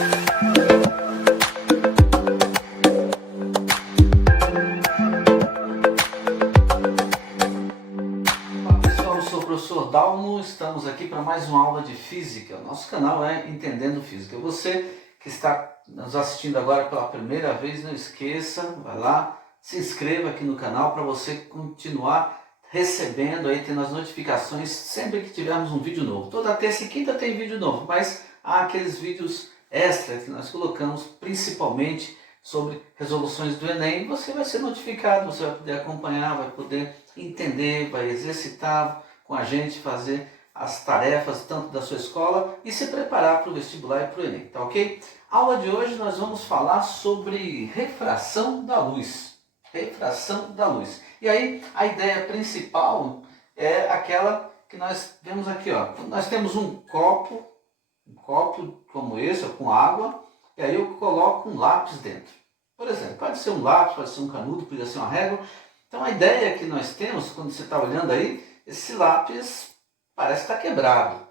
Olá pessoal, eu sou o professor Dalmo, estamos aqui para mais uma aula de Física. O nosso canal é Entendendo Física. Você que está nos assistindo agora pela primeira vez, não esqueça, vai lá, se inscreva aqui no canal para você continuar recebendo aí, tendo as notificações sempre que tivermos um vídeo novo. Toda terça e quinta tem vídeo novo, mas há aqueles vídeos extras que nós colocamos principalmente sobre resoluções do Enem. Você vai ser notificado, você vai poder acompanhar, vai poder entender, vai exercitar com a gente, fazer as tarefas tanto da sua escola e se preparar para o vestibular e para o Enem, tá ok? A aula de hoje nós vamos falar sobre refração da luz. Refração da luz. E aí a ideia principal é aquela que nós vemos aqui, ó. Nós temos um copo como esse, ó, com água, e aí eu coloco um lápis dentro. Por exemplo, pode ser um lápis, pode ser um canudo, pode ser uma régua. Então a ideia que nós temos, quando você está olhando aí, esse lápis parece estar quebrado.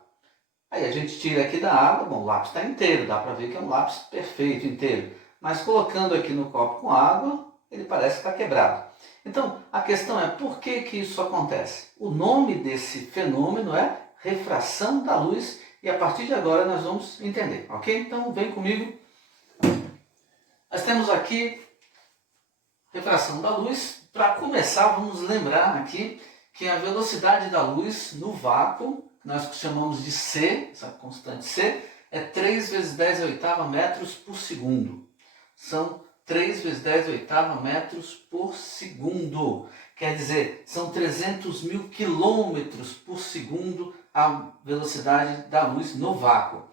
Aí a gente tira aqui da água, bom, o lápis está inteiro, dá para ver que é um lápis perfeito, inteiro. Mas colocando aqui no copo com água, ele parece estar quebrado. Então a questão é por que isso acontece? O nome desse fenômeno é refração da luz e a partir de agora nós vamos entender, ok? Então vem comigo. Nós temos aqui refração da luz. Para começar, vamos lembrar aqui que a velocidade da luz no vácuo, que nós chamamos de C, essa constante C, é 3 vezes 10 a oitava metros por segundo. São 3 vezes 10 a oitava metros por segundo. Quer dizer, são 300 mil quilômetros por segundo a velocidade da luz no vácuo.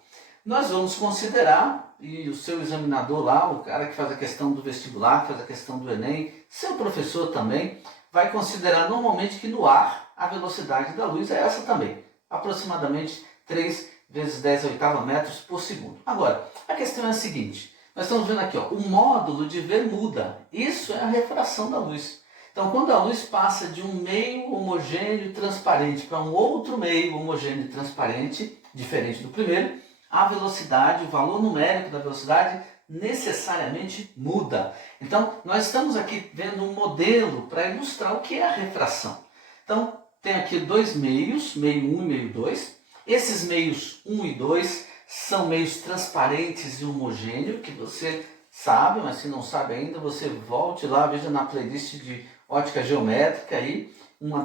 Nós vamos considerar, e o seu examinador lá, o cara que faz a questão do vestibular, que faz a questão do Enem, seu professor também, vai considerar normalmente que no ar a velocidade da luz é essa também, aproximadamente 3 vezes 10 a oitava metros por segundo. Agora, a questão é a seguinte, nós estamos vendo aqui, ó, o módulo de V muda, isso é a refração da luz. Então, quando a luz passa de um meio homogêneo e transparente para um outro meio homogêneo e transparente, diferente do primeiro, a velocidade, o valor numérico da velocidade necessariamente muda. Então, nós estamos aqui vendo um modelo para ilustrar o que é a refração. Então, tem aqui dois meios, meio 1 e meio 2. Esses meios 1 e 2 são meios transparentes e homogêneos, que você sabe, mas se não sabe ainda, você volte lá, veja na playlist de ótica geométrica aí, um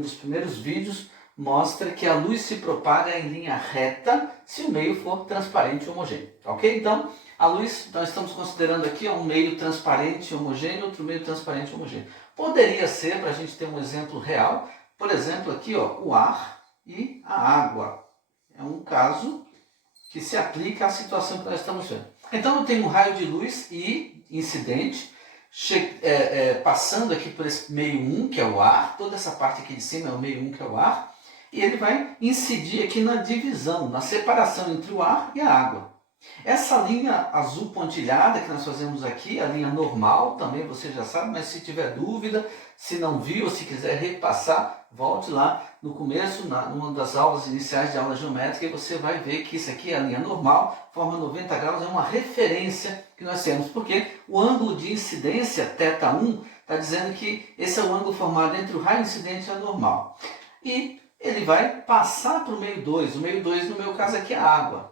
dos primeiros vídeos mostra que a luz se propaga em linha reta se o meio for transparente e homogêneo, ok? Então, a luz, nós estamos considerando aqui um meio transparente e homogêneo, outro meio transparente e homogêneo. Poderia ser, para a gente ter um exemplo real, por exemplo, aqui ó, o ar e a água. É um caso que se aplica à situação que nós estamos vendo. Então, eu tenho um raio de luz I incidente, passando aqui por esse meio 1, que é o ar, toda essa parte aqui de cima é o meio 1, que é o ar, e ele vai incidir aqui na divisão, na separação entre o ar e a água. Essa linha azul pontilhada que nós fazemos aqui, a linha normal, também você já sabe, mas se tiver dúvida, se não viu, se quiser repassar, volte lá no começo, numa das aulas iniciais de aula geométrica, e você vai ver que isso aqui é a linha normal, forma 90 graus, é uma referência que nós temos, porque o ângulo de incidência, θ1, está dizendo que esse é o ângulo formado entre o raio incidente e a normal. E ele vai passar para o meio 2, o meio 2 no meu caso aqui é a água.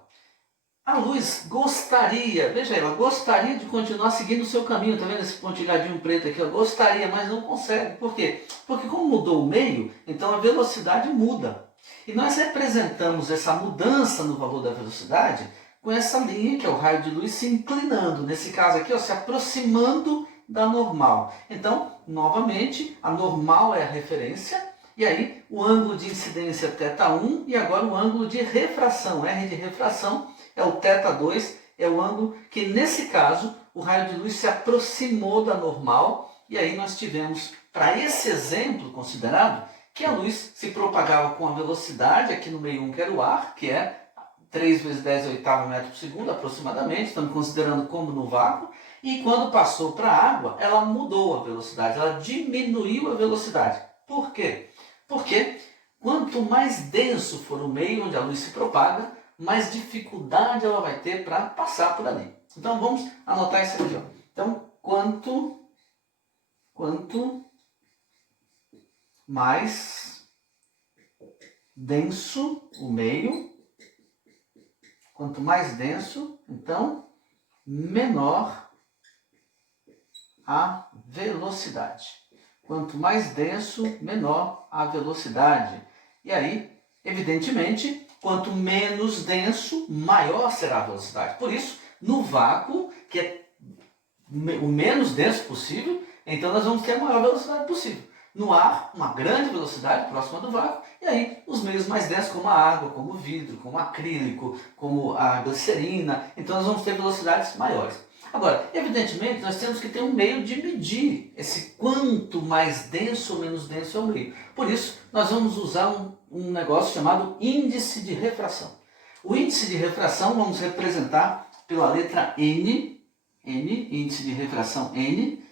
A luz gostaria, veja aí, ela gostaria de continuar seguindo o seu caminho, está vendo esse pontilhadinho preto aqui? Ela gostaria, mas não consegue. Por quê? Porque como mudou o meio, então a velocidade muda. E nós representamos essa mudança no valor da velocidade com essa linha, que é o raio de luz, se inclinando. Nesse caso aqui, ó, se aproximando da normal. Então, novamente, a normal é a referência. E aí, o ângulo de incidência θ1 e agora o ângulo de refração, R de refração, é o θ2, é o ângulo que, nesse caso, o raio de luz se aproximou da normal. E aí nós tivemos, para esse exemplo considerado, que a luz se propagava com a velocidade, aqui no meio 1 que era o ar, que é 3 vezes 10 a oitava metro por segundo, aproximadamente, estamos considerando como no vácuo. E quando passou para a água, ela mudou a velocidade, ela diminuiu a velocidade. Por quê? Porque quanto mais denso for o meio onde a luz se propaga, mais dificuldade ela vai ter para passar por ali. Então vamos anotar isso aqui. Ó. Então, quanto mais denso o meio, quanto mais denso, então menor a velocidade. Quanto mais denso, menor a velocidade. E aí, evidentemente, quanto menos denso, maior será a velocidade. Por isso, no vácuo, que é o menos denso possível, então nós vamos ter a maior velocidade possível. No ar, uma grande velocidade próxima do vácuo, e aí os meios mais densos, como a água, como o vidro, como o acrílico, como a glicerina, então nós vamos ter velocidades maiores. Agora, evidentemente, nós temos que ter um meio de medir esse quanto mais denso ou menos denso é o meio. Por isso, nós vamos usar um negócio chamado índice de refração. O índice de refração vamos representar pela letra N, índice de refração N,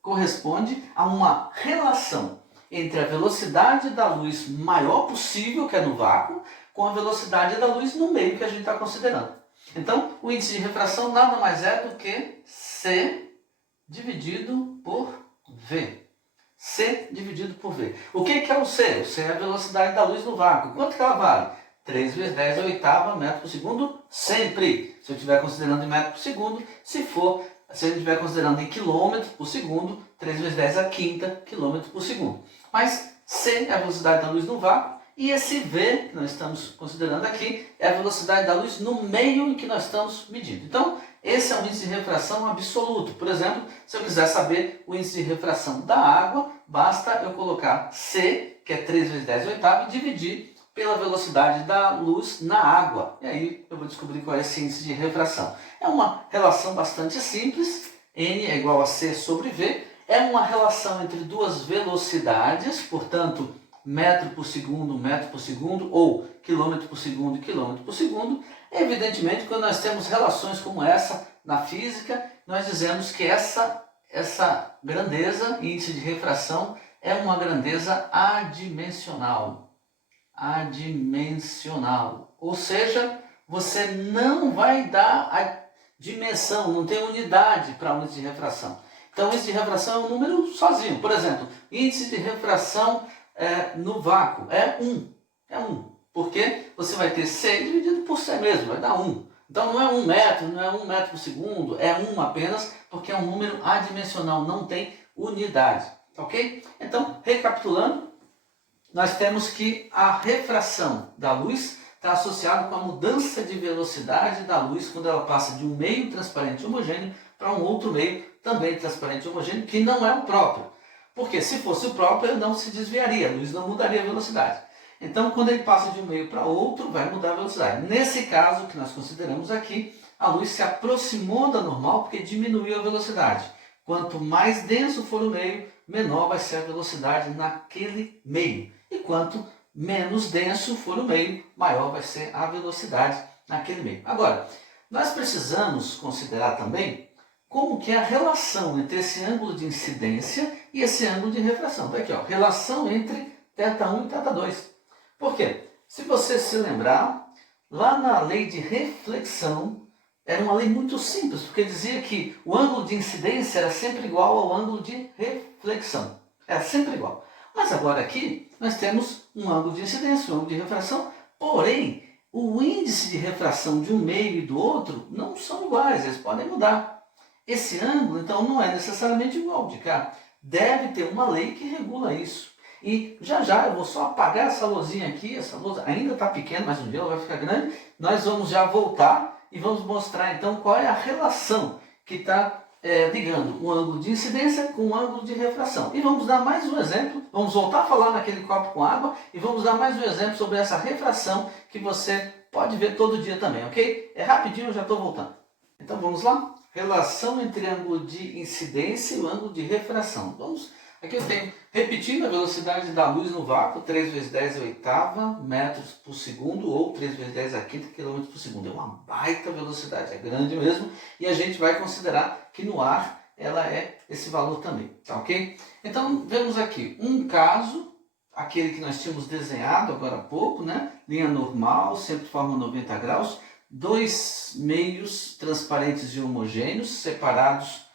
corresponde a uma relação entre a velocidade da luz maior possível, que é no vácuo, com a velocidade da luz no meio que a gente está considerando. Então, o índice de refração nada mais é do que C dividido por V. C dividido por V. O que é o C? O C é a velocidade da luz no vácuo. Quanto que ela vale? 3 vezes 10 a oitava metro por segundo, sempre. Se eu estiver considerando em metro por segundo, se eu estiver considerando em quilômetro por segundo, 3 vezes 10 a quinta quilômetro por segundo. Mas C é a velocidade da luz no vácuo. E esse V que nós estamos considerando aqui é a velocidade da luz no meio em que nós estamos medindo. Então, esse é o índice de refração absoluto. Por exemplo, se eu quiser saber o índice de refração da água, basta eu colocar C, que é 3 vezes 10 a oitava, e dividir pela velocidade da luz na água. E aí eu vou descobrir qual é esse índice de refração. É uma relação bastante simples. N é igual a C sobre V. É uma relação entre duas velocidades, portanto, metro por segundo, ou quilômetro por segundo e quilômetro por segundo. Evidentemente, quando nós temos relações como essa na física, nós dizemos que essa grandeza, índice de refração, é uma grandeza adimensional. Ou seja, você não vai dar a dimensão, não tem unidade para o índice de refração. Então, o índice de refração é um número sozinho. Por exemplo, índice de refração no vácuo é 1. É 1. Porque você vai ter C dividido por C mesmo, vai dar 1. Então não é 1 metro, não é 1 metro por segundo, é 1 apenas, porque é um número adimensional, não tem unidade. Ok? Então, recapitulando, nós temos que a refração da luz está associada com a mudança de velocidade da luz quando ela passa de um meio transparente homogêneo para um outro meio também transparente homogêneo, que não é o próprio. Porque se fosse o próprio, ele não se desviaria, a luz não mudaria a velocidade. Então, quando ele passa de um meio para outro, vai mudar a velocidade. Nesse caso que nós consideramos aqui, a luz se aproximou da normal porque diminuiu a velocidade. Quanto mais denso for o meio, menor vai ser a velocidade naquele meio. E quanto menos denso for o meio, maior vai ser a velocidade naquele meio. Agora, nós precisamos considerar também como que é a relação entre esse ângulo de incidência e esse ângulo de refração. Está aqui, ó, relação entre θ1 e θ2. Por quê? Se você se lembrar, lá na lei de reflexão, era uma lei muito simples, porque dizia que o ângulo de incidência era sempre igual ao ângulo de reflexão. Era sempre igual. Mas agora aqui, nós temos um ângulo de incidência, um ângulo de refração, porém, o índice de refração de um meio e do outro não são iguais, eles podem mudar. Esse ângulo, então, não é necessariamente igual de cá. Deve ter uma lei que regula isso. E já eu vou só apagar essa luzinha aqui, essa luz ainda está pequena, mas um dia ela vai ficar grande. Nós vamos já voltar e vamos mostrar então qual é a relação que está ligando o ângulo de incidência com o ângulo de refração. E vamos dar mais um exemplo, vamos voltar a falar naquele copo com água e vamos dar mais um exemplo sobre essa refração que você pode ver todo dia também, ok? É rapidinho, eu já estou voltando. Então vamos lá? Relação entre ângulo de incidência e o ângulo de refração. Aqui eu tenho, repetindo, a velocidade da luz no vácuo, 3 vezes 10 a oitava metros por segundo, ou 3 vezes 10 a quinta quilômetros por segundo. É uma baita velocidade, é grande mesmo, e a gente vai considerar que no ar ela é esse valor também, tá ok? Então, vemos aqui um caso aquele que nós tínhamos desenhado agora há pouco, né? Linha normal, sempre forma 90 graus, dois meios transparentes e homogêneos, separados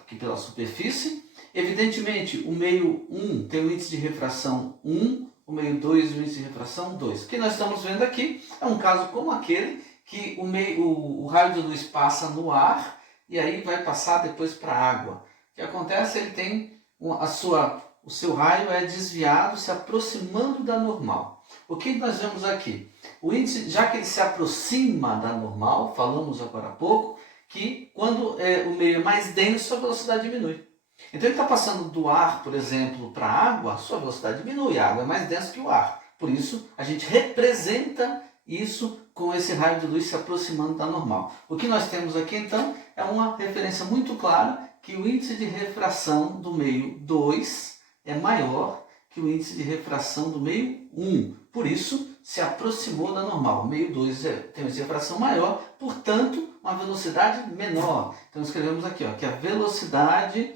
aqui pela superfície. Evidentemente, o meio 1 tem o índice de refração 1, o meio 2 o índice de refração 2. O que nós estamos vendo aqui é um caso como aquele que o raio de luz passa no ar e aí vai passar depois para a água. O que acontece? Ele tem o seu raio é desviado, se aproximando da normal. O que nós vemos aqui? O índice, já que ele se aproxima da normal, falamos agora há pouco, que quando o meio é mais denso, a velocidade diminui. Então ele está passando do ar, por exemplo, para a água, a sua velocidade diminui, a água é mais densa que o ar. Por isso, a gente representa isso com esse raio de luz se aproximando da normal. O que nós temos aqui, então, é uma referência muito clara que o índice de refração do meio 2 é maior que o índice de refração do meio 1. Por isso, se aproximou da normal. O meio 2 tem uma refração maior, portanto, uma velocidade menor. Então, escrevemos aqui que a velocidade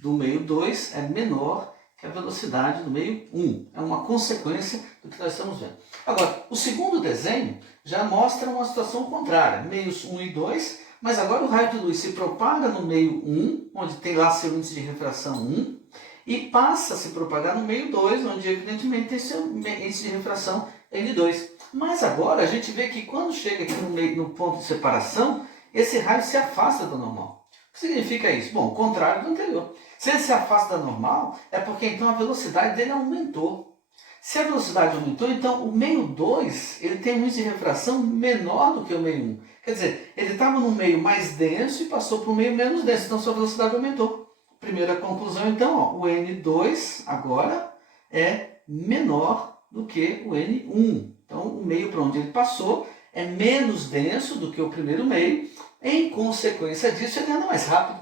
do meio 2 é menor que a velocidade do meio 1. É uma consequência do que nós estamos vendo. Agora, o segundo desenho já mostra uma situação contrária. Meios 1 e 2, mas agora o raio de luz se propaga no meio 1, onde tem lá seu índice de refração 1, e passa a se propagar no meio 2, onde evidentemente tem seu índice de refração N2. Mas agora a gente vê que quando chega aqui no ponto de separação, esse raio se afasta do normal. O que significa isso? Bom, o contrário do anterior. Se ele se afasta da normal, é porque então a velocidade dele aumentou. Se a velocidade aumentou, então o meio 2 ele tem um índice de refração menor do que o meio 1. Quer dizer, ele estava no meio mais denso e passou para o meio menos denso, então sua velocidade aumentou. Primeira conclusão, então, o N2 agora é menor do que o N1. Então, o meio para onde ele passou é menos denso do que o primeiro meio. Em consequência disso, ele anda mais rápido.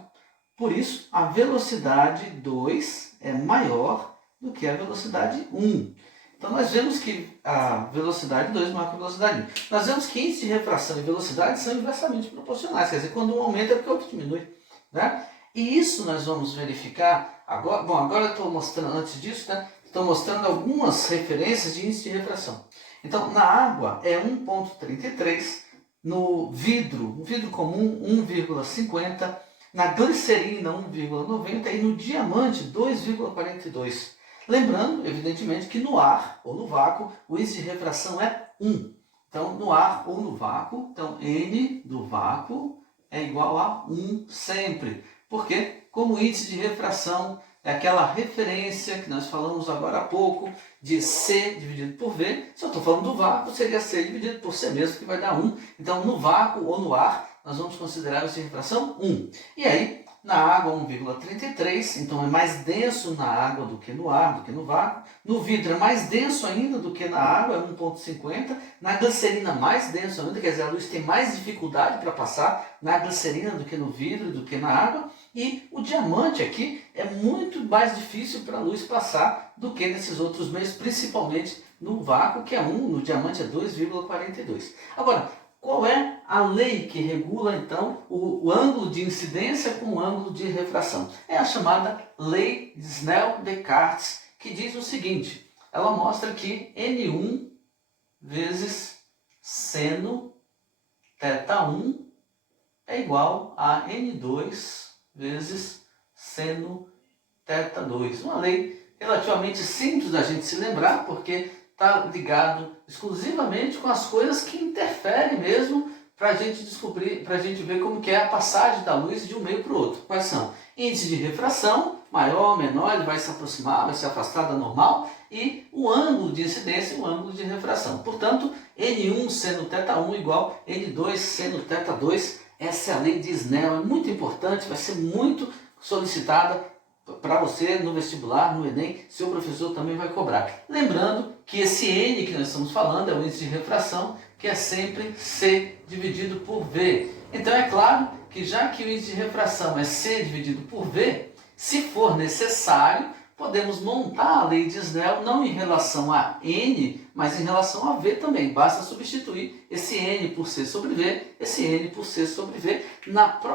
Por isso, a velocidade 2 é maior do que a velocidade 1. Então, nós vemos que a velocidade 2 é maior que a velocidade 1. Nós vemos que índice de refração e velocidade são inversamente proporcionais. Quer dizer, quando um aumenta é porque o outro diminui, né? E isso nós vamos verificar agora. Bom, agora eu estou mostrando, antes disso, né? Estou mostrando algumas referências de índice de refração. Então, na água é 1,33, no vidro comum 1,50, na glicerina 1,90 e no diamante 2,42. Lembrando, evidentemente, que no ar ou no vácuo o índice de refração é 1. Então, no ar ou no vácuo, então N do vácuo é igual a 1 sempre. Porque, como o índice de refração é aquela referência que nós falamos agora há pouco, de C dividido por V, se eu estou falando do vácuo, seria C dividido por C mesmo, que vai dar 1. Então, no vácuo ou no ar, nós vamos considerar o índice de refração 1. E aí, na água 1,33, então é mais denso na água do que no ar, do que no vácuo. No vidro é mais denso ainda do que na água, é 1,50. Na glicerina mais denso ainda, quer dizer, a luz tem mais dificuldade para passar na glicerina do que no vidro, do que na água. E o diamante aqui é muito mais difícil para a luz passar do que nesses outros meios, principalmente no vácuo, que é 1, no diamante é 2,42. Agora, qual é a lei que regula, então, o ângulo de incidência com o ângulo de refração? É a chamada lei de Snell-Descartes, que diz o seguinte, ela mostra que N1 vezes seno θ1 é igual a N2 vezes seno θ2. Uma lei relativamente simples da gente se lembrar, porque está ligado exclusivamente com as coisas que interferem mesmo para a gente descobrir, para a gente ver como que é a passagem da luz de um meio para o outro. Quais são? Índice de refração, maior, menor, ele vai se aproximar, vai se afastar da normal, e o ângulo de incidência e o ângulo de refração. Portanto, N1 seno θ1 igual N2 seno θ2. Essa é a lei de Snell, é muito importante, vai ser muito solicitada para você no vestibular, no Enem, seu professor também vai cobrar. Lembrando que esse N que nós estamos falando é o índice de refração, que é sempre C dividido por V. Então é claro que já que o índice de refração é C dividido por V, se for necessário, podemos montar a lei de Snell não em relação a N, mas em relação a V também. Basta substituir esse N por C sobre V, esse N por C sobre V.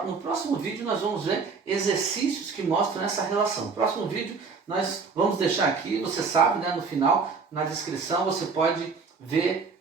No próximo vídeo nós vamos ver exercícios que mostram essa relação. No próximo vídeo nós vamos deixar aqui, você sabe, né, no final, na descrição, você pode ver,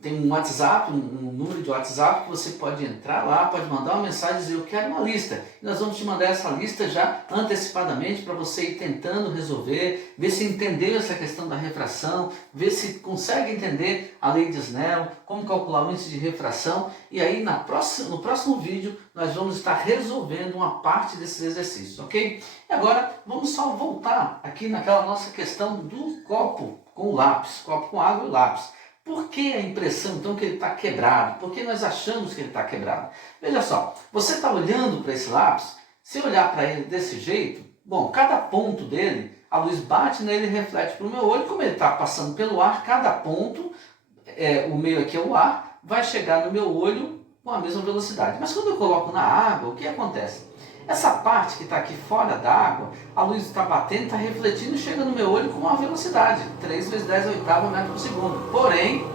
tem um WhatsApp, um número de WhatsApp que você pode entrar lá, pode mandar uma mensagem e dizer eu quero uma lista. E nós vamos te mandar essa lista já antecipadamente para você ir tentando resolver, ver se entendeu essa questão da refração, ver se consegue entender a lei de Snell, como calcular o índice de refração. E aí no próximo vídeo nós vamos estar resolvendo uma parte desses exercícios, ok? E agora vamos só voltar aqui naquela nossa questão do copo com o lápis, copo com água e lápis. Por que a impressão, então, que ele está quebrado? Por que nós achamos que ele está quebrado? Veja só, você está olhando para esse lápis, se olhar para ele desse jeito, bom, cada ponto dele, a luz bate nele e reflete para o meu olho, como ele está passando pelo ar, cada ponto, o meio aqui é o ar, vai chegar no meu olho com a mesma velocidade. Mas quando eu coloco na água, o que acontece? Essa parte que está aqui fora da água, a luz está batendo, está refletindo e chega no meu olho com uma velocidade, 3 vezes 10 oitava metro por segundo. Porém,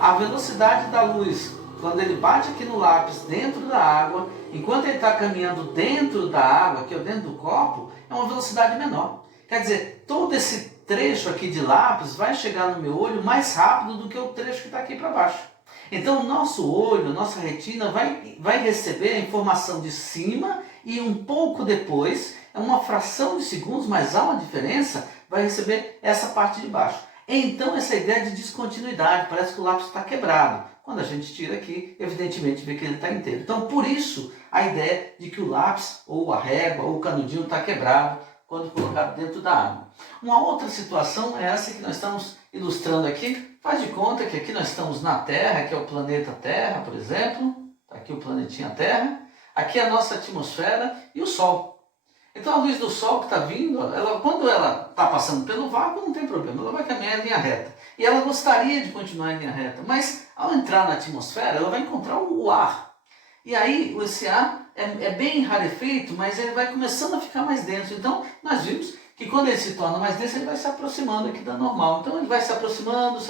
a velocidade da luz, quando ele bate aqui no lápis dentro da água, enquanto ele está caminhando dentro da água, aqui dentro do copo, é uma velocidade menor. Quer dizer, todo esse trecho aqui de lápis vai chegar no meu olho mais rápido do que o trecho que está aqui para baixo. Então o nosso olho, a nossa retina vai receber a informação de cima e um pouco depois, é uma fração de segundos, mas há uma diferença, vai receber essa parte de baixo. Então essa ideia de descontinuidade, parece que o lápis está quebrado. Quando a gente tira aqui, evidentemente vê que ele está inteiro. Então por isso a ideia de que o lápis, ou a régua, ou o canudinho está quebrado quando colocado dentro da água. Uma outra situação é essa que nós estamos ilustrando aqui. Faz de conta que aqui nós estamos na Terra, que é o planeta Terra, por exemplo. Está aqui o planetinha Terra. Aqui é a nossa atmosfera e o Sol. Então a luz do Sol que está vindo, quando ela está passando pelo vácuo, não tem problema, ela vai caminhar em linha reta. E ela gostaria de continuar em linha reta, mas ao entrar na atmosfera, ela vai encontrar o ar. E aí esse ar é bem rarefeito, mas ele vai começando a ficar mais denso. Então nós vimos que quando ele se torna mais denso, ele vai se aproximando aqui da normal. Então ele vai se aproximando,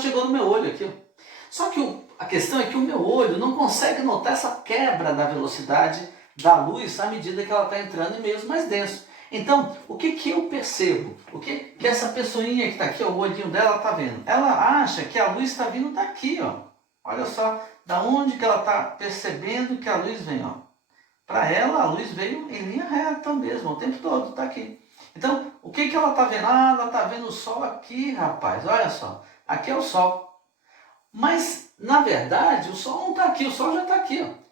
chegou no meu olho aqui. Ó. Só que a questão é que o meu olho não consegue notar essa quebra da velocidade da luz à medida que ela está entrando em meios mais densos. Então, o que eu percebo? O que essa pessoinha que está aqui, ó, o olhinho dela está vendo? Ela acha que a luz está vindo daqui, ó. Olha só, da onde que ela está percebendo que a luz vem, ó. Para ela, a luz veio em linha reta mesmo, o tempo todo, está aqui. Então, o que ela está vendo? Ah, ela está vendo o Sol aqui, rapaz, olha só. Aqui é o Sol. Mas, na verdade, o Sol não está aqui, o Sol já está aqui, ó.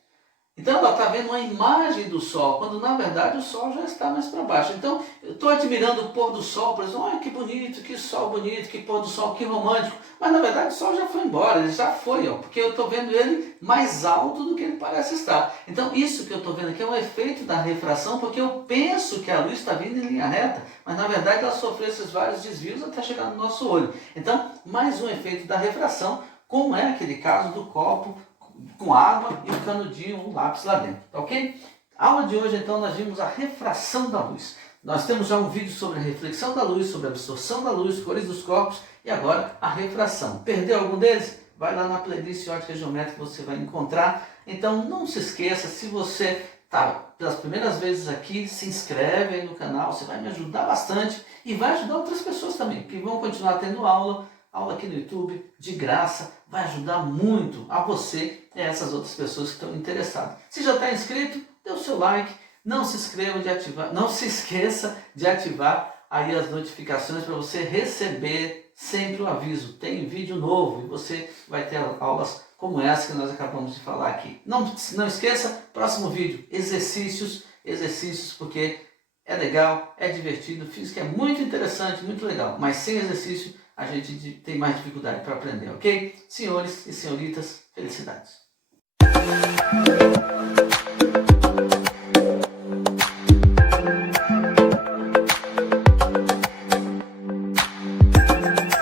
Então ela está vendo uma imagem do Sol, quando na verdade o Sol já está mais para baixo. Então eu estou admirando o pôr do Sol, por exemplo, olha que bonito, que Sol bonito, que pôr do Sol, que romântico. Mas na verdade o Sol já foi embora, ele já foi, ó, porque eu estou vendo ele mais alto do que ele parece estar. Então isso que eu estou vendo aqui é um efeito da refração, porque eu penso que a luz está vindo em linha reta, mas na verdade ela sofreu esses vários desvios até chegar no nosso olho. Então mais um efeito da refração, como é aquele caso do copo com água e o canudinho, um lápis lá dentro, tá ok? A aula de hoje, então, nós vimos a refração da luz. Nós temos já um vídeo sobre a reflexão da luz, sobre a absorção da luz, cores dos corpos e agora a refração. Perdeu algum deles? Vai lá na playlist Ótica Geométrica que você vai encontrar. Então, não se esqueça, se você está pelas primeiras vezes aqui, se inscreve aí no canal, você vai me ajudar bastante e vai ajudar outras pessoas também, que vão continuar tendo aula aqui no YouTube, de graça, vai ajudar muito a você e a essas outras pessoas que estão interessadas. Se já está inscrito, dê o seu like, não se esqueça de ativar aí as notificações para você receber sempre o aviso. Tem vídeo novo e você vai ter aulas como essa que nós acabamos de falar aqui. Não esqueça, próximo vídeo, exercícios, porque é legal, é divertido, física é muito interessante, muito legal, mas sem exercício a gente tem mais dificuldade para aprender, ok? Senhores e senhoritas, felicidades!